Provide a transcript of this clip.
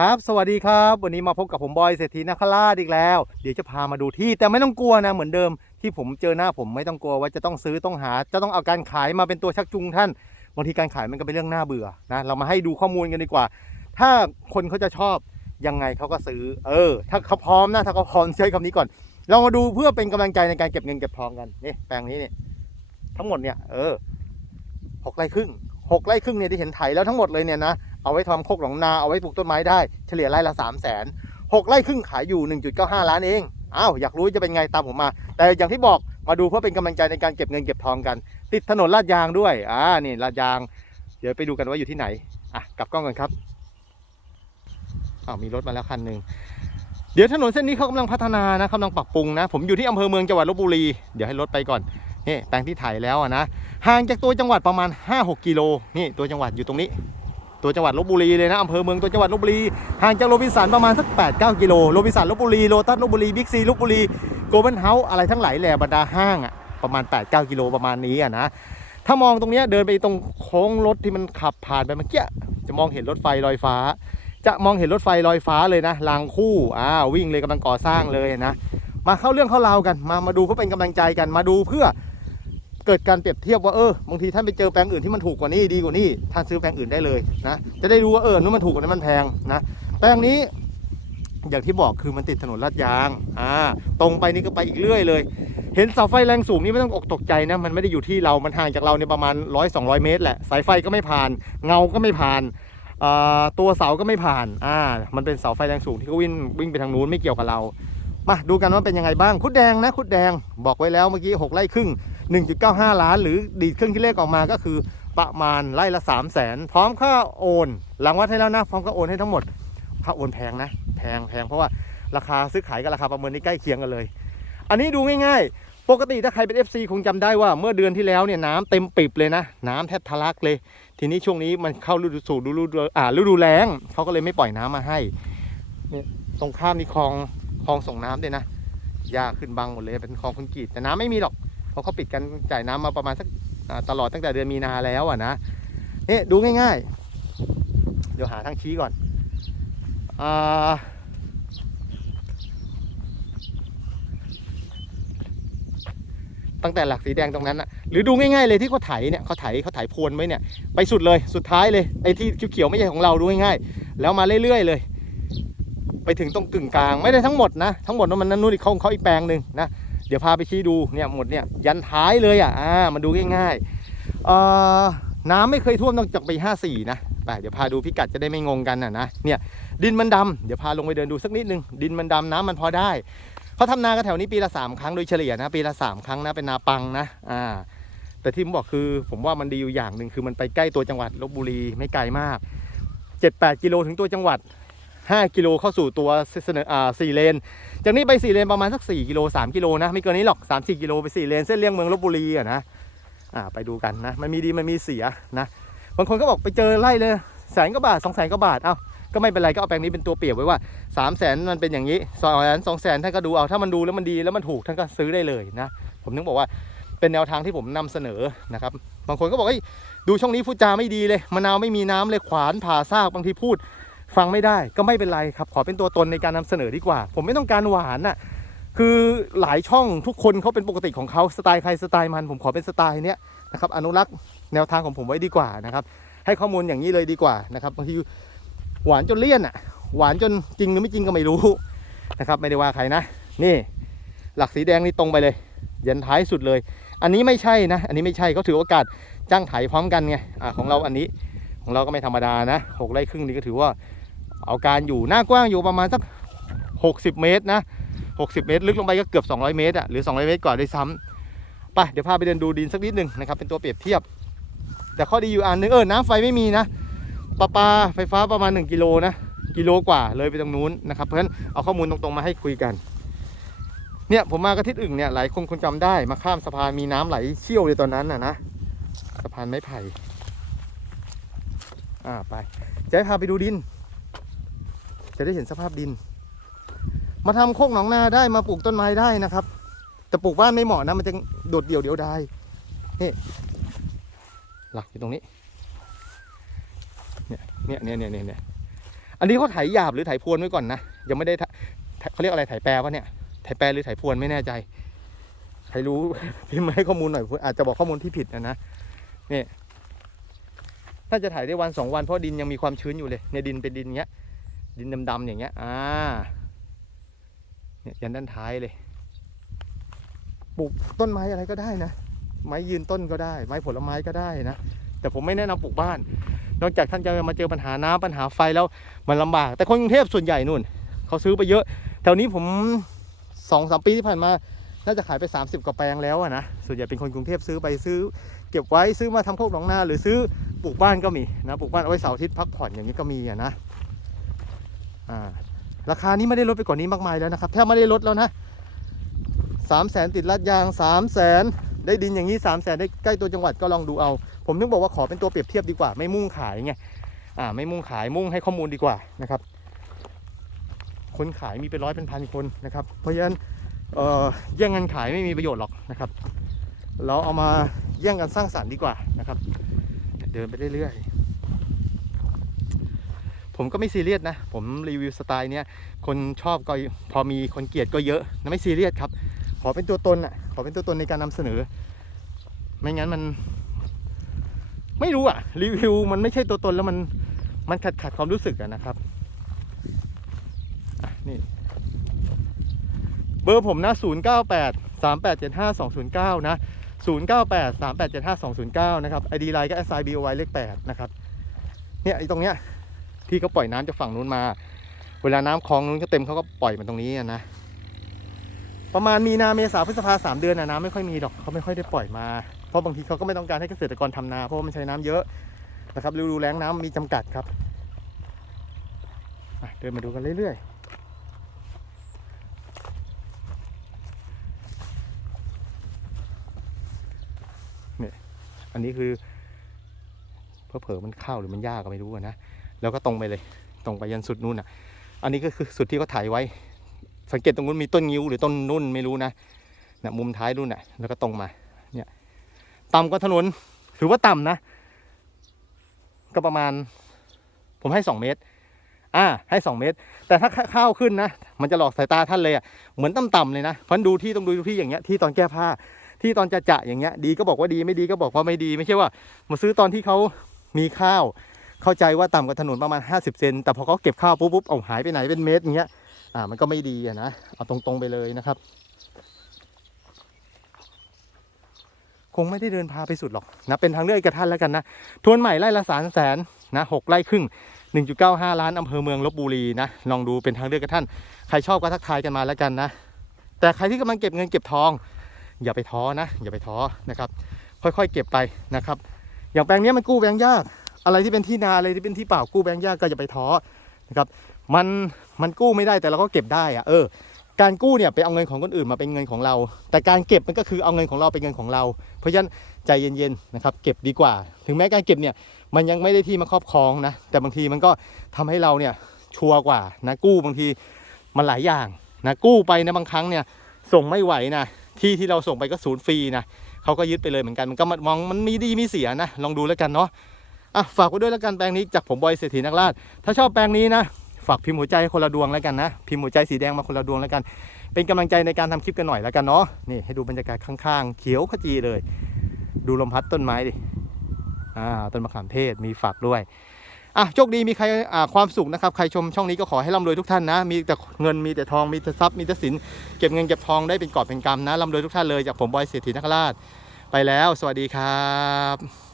ครับสวัสดีครับ วันนี้มาพบกับผมบอยเศรษฐีนาคราชอีกแล้ว เดี๋ยวจะพามาดูที่แต่ไม่ต้องกลัวนะเหมือนเดิม ที่ผมเจอหน้าผมไม่ต้องกลัวว่าจะต้องซื้อต้องหา จะต้องเอาการขายมาเป็นตัวชักจูงท่านบางทีการขายมันก็เป็นเรื่องน่าเบื่อนะเรามาให้ดูข้อมูลกันดีกว่า ถ้าคนเขาจะชอบยังไงเขาก็ซื้อ เออ ถ้าเขาพร้อมนะถ้าเขาพร้อมใช้คำนี้ก่อน เรามาดูเพื่อเป็นกำลังใจในการเก็บเงินเก็บทองกันนี่แปลงนี้เนี่ยทั้งหมดเนี่ยเออหกไร่ครึ่งหกไร่ครึ่งเนี่ยที่เห็นไถแล้วทั้งหมดเลยเนี่ยนะ เอาไว้ทำโคกหนองนาเอาไว้ปลูกต้นไม้ได้เฉลี่ยไร่ละ3 0 0 0 0นหกไร่ครึ่งขายอยู่ 1.95 ล้านเอง อ้าว อยากรู้จะเป็นไงตามผมมา แต่อย่างที่บอกมาดูเพื่อเป็นกำลังใจในการเก็บเงินเก็บทองกัน ติดถนนลาดยางด้วย อ่า นี่ลาดยาง เดี๋ยวไปดูกันว่าอยู่ที่ไหน อะ กลับกล้องกันครับ อ้าว มีรถมาแล้วคันหนึ่ง เดี๋ยวถนนเส้นนี้เขากำลังพัฒนานะกำลังปรับปรุงนะ ผมอยู่ที่อำเภอเมืองจังหวัดลบบุรี เดี๋ยวให้รถไปก่อน นี่แปลงที่ถ่ายแล้วอะนะ ห่างจากตัวจังหวัดประมาณ 5-6 กิโล นี่ตัวจังหวัดอยู่ตรงนี้ ตัวจังหวัดลบบุรีเลยนะอำเภอเมืองตัวจังหวัดลบบุรีห่างจากโรบินสันประมาณสัก8 9กิโลโรบินสันลบบุรีโลตัสลบบุรีบิ๊กซีลบบุรีโกลเบนเฮาส์อะไรทั้งหลายแหล่บรรดาห้างอะประมาณ 8 9กิโลประมาณนี้อะนะถ้ามองตรงเนี้ยเดินไปตรงโค้งรถที่มันขับผ่านไปเมื่อกี้จะมองเห็นรถไฟลอยฟ้า จะมองเห็นรถไฟลอยฟ้าเลยนะรางคู่อ่าวิ่งเลยกำลังก่อสร้างเลยนะมาเข้าเรื่องเข้าราวกัน มามาดูเพื่อเป็นกำลังใจกันมาดูเพื่อ เกิดการเปรียบเทียบว่าเออบางทีท่านไปเจอแปลงอื่นที่มันถูกกว่านี้ดีกว่านี้ท่านซื้อแปลงอื่นได้เลยนะจะได้รู้ว่าเออนู้นมันถูกกว่านี้มันแพงนะแปลงนี้อย่างที่บอกคือมันติดถนนลาดยางอ่าตรงไปนี่ก็ไปอีกเรื่อยเลย เห็นเสาไฟแรงสูงนี่ไม่ต้องอกตกใจนะ มันไม่ได้อยู่ที่เรา มันห่างจากเราเนี่ยประมาณร้อยสองเมตรแหละ สายไฟก็ไม่ผ่าน เงาก็ไม่ผ่าน ตัวเสาก็ไม่ผ่าน อ่า มันเป็นเสาไฟแรงสูงที่เขาวิ่งวิ่งไปทางนู้นไม่เกี่ยวกับเรา มาดูกันว่าเป็นยังไงบ้างคุดแดงนะคุดแดงบอกไว้แล้วเมื่อกี้หกไร่ครึ่ง 1.95 ล้าน หรือดีดเครื่องคิดเลขออกมาก็คือประมาณไร่ละ 3 0 0แสนพร้อมค่าโอนหลังวัดให้แล้วนะ พร้อมค่าโอนให้ทั้งหมดค่าโอนแพงนะ แพงแพงเพราะว่าราคาซื้อขายกับราคาประเมินนี่ใกล้เคียงกันเลย อันนี้ดูง่ายๆ ปกติถ้าใครเป็น FC คงจำได้ว่าเมื่อเดือนที่แล้วเนี่ยน้ำเต็มปิบเลยนะ น้ำแทบทะลักเลย ทีนี้ช่วงนี้มันเข้าฤดูสู่ฤดูอ่าฤดูแล้งเขาก็เลยไม่ปล่อยน้ำมาให้เนี่ยตรงข้ามนี่คลองคลองส่งน้ำด้วยนะหญ้าขึ้นบังหมดเลยเป็นคลองคอนกรีตแต่น้ำไม่มีหรอก เพราะเขาปิดกันจ่ายน้ำมาประมาณสักตลอดตั้งแต่เดือนมีนาแล้วอะนะนี่ดูง่ายๆ เดี๋ยวหาทางชี้ก่อนอาตั้งแต่หลักสีแดงตรงนั้นนะหรือดูง่ายๆเลยที่เขาไถเนี่ยเขาไถเขาไถพวนไว้เนี่ยไปสุดเลยสุดท้ายเลยไอ้ที่เขียวๆไม่ใช่ของเราดูง่ายๆแล้วมาเรื่อยๆเลย ไปถึงตรงกึ่งกลางไม่ได้ทั้งหมดนะทั้งหมดนั้นมันนั่นนู่นอีกเขาเขาอีกแปลงหนึ่งนะ เดี๋ยวพาไปชี้ดูเนี่ยหมดเนี่ยยันท้ายเลยอะอ่ามาดูง่ายๆเอ่อน้ำไม่เคยท่วมนอกจากปี54นะไปเดี๋ยวพาดูพิกัดจะได้ไม่งงกันอะนะเนี่ยดินมันดำเดี๋ยวพาลงไปเดินดูสักนิดนึงดินมันดำน้ำมันพอได้เขาทำนากันแถวนี้ปีละสามครั้งโดยเฉลี่ยนะปีละสามครั้งนะเป็นนาปังนะอ่าแต่ที่ผมบอกคือผมว่ามันดีอยู่อย่างหนึ่งคือมันไปใกล้ตัวจังหวัดลบบุรีไม่ไกลมาก 7-8 กิโลถึงตัวจังหวัด 5 กิโลเข้าสู่ตัวเสนออ่าสี่เลน จากนี้ไป4เลนประมาณสัก 4 กิโล 3 กิโลนะ ไม่เกินนี้หรอก 3 4 กิโลไป4เลน เส้นเลี่ยงเมืองลบบุรีอะนะอ่าไปดูกันนะ มันมีดีมันมีเสียนะบางคนก็บอกไปเจอไล่เลยแสนกว่าบาท2แสนกว่าบาทเอ้าก็ไม่เป็นไรก็เอาแปลงนี้เป็นตัวเปรียบไว้ว่า3 0 0แสนมันเป็นอย่างนี้สองแสนสองแสนท่านก็ดูเอาถ้ามันดูแล้วมันดีแล้วมันถูกท่านก็ซื้อได้เลยนะ ผมนึกบอกว่าเป็นแนวทางที่ผมนำเสนอนะครับ บางคนก็บอกเฮ้ยดูช่องนี้พูดจาไม่ดีเลยมะนาวไม่มีน้ำเลยขวานผ่าซากบางทีพูด ฟังไม่ได้ก็ไม่เป็นไรครับ ขอเป็นตัวตนในการนำเสนอดีกว่า ผมไม่ต้องการหวานน่ะคือหลายช่องทุกคนเขาเป็นปกติของเขาสไตล์ใครสไตล์มัน ผมขอเป็นสไตล์เนี้ยนะครับอนุรักษ์แนวทางของผมไว้ดีกว่านะครับให้ข้อมูลอย่างนี้เลยดีกว่านะครับบางทีหวานจนเลี่ยนอะหวานจนจริงหรือไม่จริงก็ไม่รู้นะครับไม่ได้ว่าใครนะ นี่หลักสีแดงนี่ตรงไปเลย ยันท้ายสุดเลย อันนี้ไม่ใช่นะ อันนี้ไม่ใช่เขาถือโอกาสจ้างไถพร้อมกันไงอ่าของเราอันนี้ ของเราก็ไม่ธรรมดานะหกไร่ครึ่งนี่ก็ถือว่าเอาการอยู่หน้ากว้างอยู่ประมาณสัก 60 เมตรนะ 60 เมตร ลึกลงไปก็เกือบ 200 เมตรอะหรือ 200 เมตรกว่าด้วยซ้ำไปเดี๋ยวพาไปเดินดูดินสักนิดหนึ่งนะครับเป็นตัวเปรียบเทียบ แต่ข้อดีอยู่อันนึงเออน้ำไฟไม่มีนะประปาไฟฟ้าประมาณ 1 กิโลนะกิโลกว่าเลยไปตรงนู้นนะครับเพราะฉะนั้นเอาข้อมูลตรงๆมาให้คุยกันเนี่ยผมมากระทิดอึ่งเนี่ยหลายคนคงจำได้มาข้ามสะพานมีน้ำไหลเชี่ยวเลยตอนนั้นน่ะนะสะพานไม้ไผ่ อ่าไปจะให้พาไปดูดิน จะได้เห็นสภาพดิน มาทำโคกหนองนาได้มาปลูกต้นไม้ได้นะครับ แต่ปลูกบ้านไม่เหมาะนะมันจะโดดเดี่ยวเดียวดายนี่หลักอยู่ตรงนี้เนี่ยเนี่ยเนี่ยเนี่ยเนี่ยอันนี้เขาไถหยาบหรือไถพรวนไว้ก่อนนะยังไม่ได้เขาเรียกอะไรไถแปรวะเนี่ยไถแปรหรือไถพรวนไม่แน่ใจใครรู้พิมพ์มาให้ข้อมูลหน่อยอาจจะบอกข้อมูลที่ผิดนะนะเนี่ย ถ้าจะถ่ายได้วันสองวันเพราะดินยังมีความชื้นอยู่เลยในดินเป็นดินเงี้ย ดินดำๆอย่างเงี้ยอ่าเนี่ยยันด้านท้ายเลยปลูกต้นไม้อะไรก็ได้นะ ไม้ยืนต้นก็ได้ ไม้ผลไม้ก็ได้นะ แต่ผมไม่แนะนำปลูกบ้าน นอกจากท่านจะมาเจอปัญหาน้ำปัญหาไฟแล้วมันลำบาก แต่คนกรุงเทพส่วนใหญ่นู่นเขาซื้อไปเยอะแถวนี้ผมสองสามปีที่ผ่านมา น่าจะขายไป 30กว่าแปลงแล้วอะนะส่วนใหญ่เป็นคนกรุงเทพซื้อไปซื้อ เก็บไว้ซื้อมาทำโคกหนองนาหรือซื้อปลูกบ้านก็มีนะปลูกบ้านเอาไว้เสาร์อาทิตย์พักผ่อนอย่างนี้ก็มีอะนะอ่าราคานี้ไม่ได้ลดไปกว่านี้มากมายแล้วนะครับแทบไม่ได้ลดแล้วนะสามแสนติดลัดยางสามแสนได้ดินอย่างนี้สามแสนได้ใกล้ตัวจังหวัดก็ลองดูเอา ผมถึงบอกว่าขอเป็นตัวเปรียบเทียบดีกว่า ไม่มุ่งขายไงอ่าไม่มุ่งขายมุ่งให้ข้อมูลดีกว่านะครับ คนขายมีเป็นร้อยเป็นพันคนนะครับ เพราะฉะนั้นเอ่อแย่งกันขายไม่มีประโยชน์หรอกนะครับ เราเอามา แย่งกันสร้างสรรค์ดีกว่านะครับ เดินไปเรื่อยๆ ผมก็ไม่ซีเรียสนะ ผมรีวิวสไตล์เนี้ยคนชอบก็พอมีคนเกลียดก็เยอะนะไม่ซีเรียสครับ ขอเป็นตัวตนอะขอเป็นตัวตนในการนำเสนอ ไม่งั้นมัน ไม่รู้อะ รีวิวมันไม่ใช่ตัวตนแล้วมันมันขัดขัดความรู้สึกอะนะครับนี่เบอร์ผมนะ 0 9 8 3 8 7 5 2 0 9 นะ 0 9 8 3 8 7 5 2 0 9 นะครับ ID ไลน์ก็ s i b o y เลข8นะครับ เนี่ยไอ้ตรงเนี้ยที่เขาปล่อยน้ำจากฝั่งนู้นมา เวลาน้ำคลองนู้นก็เต็มเขาก็ปล่อยมันตรงนี้นะ ประมาณมีนาเมษาพฤษภาสามเดือนนะน้ำไม่ค่อยมีหรอกเขาไม่ค่อยได้ปล่อยมา เพราะบางทีเขาก็ไม่ต้องการให้เกษตรกรทำนา เพราะมันใช้น้ำเยอะนะครับฤดูแล้งน้ำมีจำกัดครับเดินมาดูกันเรื่อยๆเนี่ย อันนี้คือเผลอๆมันเข้าหรือมันยากก็ไม่รู้นะ แล้วก็ตรงไปเลย ตรงไปยันสุดนู่นอะ อันนี้ก็คือสุดที่เขาถ่ายไว้ สังเกตตรงนู้นมีต้นงิ้วหรือต้นนุ่นไม่รู้นะนะมุมท้ายนู่นน่ะ แล้วก็ตรงมา เนี่ย ต่ำกว่าถนน ถือว่าต่ำนะ ก็ประมาณ ผมให้สองเมตร อ่า ให้สองเมตร แต่ถ้าข้าวขึ้นนะ มันจะหลอกสายตาท่านเลยอะ เหมือนต่ำๆเลยนะ เพราะดูที่ต้องดูที่อย่างเงี้ย ที่ตอนแก้ผ้า ที่ตอนจะจะอย่างเงี้ยดีก็บอกว่าดีไม่ดีก็บอกว่าไม่ดี ไม่ใช่ว่ามาซื้อตอนที่เขามีข้าว เข้าใจว่าต่ำกว่าถนนประมาณ 50 เซนแต่พอเขาเก็บข้าวปุ๊บปุ๊บเอาหายไปไหนเป็นเมตรอย่างเงี้ยอ่ามันก็ไม่ดีอะนะเอาตรงๆไปเลยนะครับ คงไม่ได้เดินพาไปสุดหรอกนะเป็นทางเลือกกกับท่านแล้วกันนะทวนใหม่ไร่ละสามแสนนะหกไร่ครึ่ง1.95 ล้านอำเภอเมืองลบบุรีนะลองดูเป็นทางเลือกกับท่าน ใครชอบก็ทักทายกันมาแล้วกันนะ แต่ใครที่กำลังเก็บเงินเก็บทอง อย่าไปท้อนะ อย่าไปท้อนะครับ ค่อยๆ เก็บไปนะครับ อย่างแปลงนี้มันกู้แบงยาก อะไรที่เป็นที่นาอะไรที่เป็นที่เปล่ากู้แบงยากก็อย่าไปท้อนะครับ มันมันกู้ไม่ได้แต่เราก็เก็บได้อะเออ การกู้เนี่ยไปเอาเงินของคนอื่นมาเป็นเงินของเรา แต่การเก็บมันก็คือเอาเงินของเราเป็นเงินของเรา เพราะฉะนั้นใจเย็นๆนะครับ เก็บดีกว่า ถึงแม้การเก็บเนี่ยมันยังไม่ได้ที่มาครอบครองนะ แต่บางทีมันก็ทำให้เราเนี่ยชัวร์กว่านะกู้บางทีมันหลายอย่างนะกู้ไปนะบางครั้งเนี่ยส่งไม่ไหวนะ ที่ที่เราส่งไปก็ศูนย์ฟรีนะเขาก็ยึดไปเลยเหมือนกันมันก็มองมันมีดีมีเสียนะลองดูแล้วกันเนาะอะฝากไว้ด้วยแล้วกันแปลงนี้จากผมบอยเศรษฐีนักล่าถ้าชอบแปลงนี้นะฝากพิมพ์หัวใจให้คนละดวงแล้วกันนะพิมพ์หัวใจสีแดงมาคนละดวงแล้วกัน เป็นกำลังใจในการทำคลิปกันหน่อยแล้วกันเนาะนี่ให้ดูบรรยากาศข้างๆ เขียวขจีเลย ดูลมพัดต้นไม้ดิอ่าต้นมะขามเทศมีฝักด้วย อะโชคดีมีใครอ่าความสุขนะครับ ใครชมช่องนี้ก็ขอให้ร่ำรวยทุกท่านนะ มีแต่เงินมีแต่ทองมีแต่ทรัพย์มีแต่สินเก็บเงินเก็บทองได้เป็นกอบเป็นกำนะร่ำรวยทุกท่านเลยจากผมบอยเศรษฐีนักราชไปแล้ว สวัสดีครับ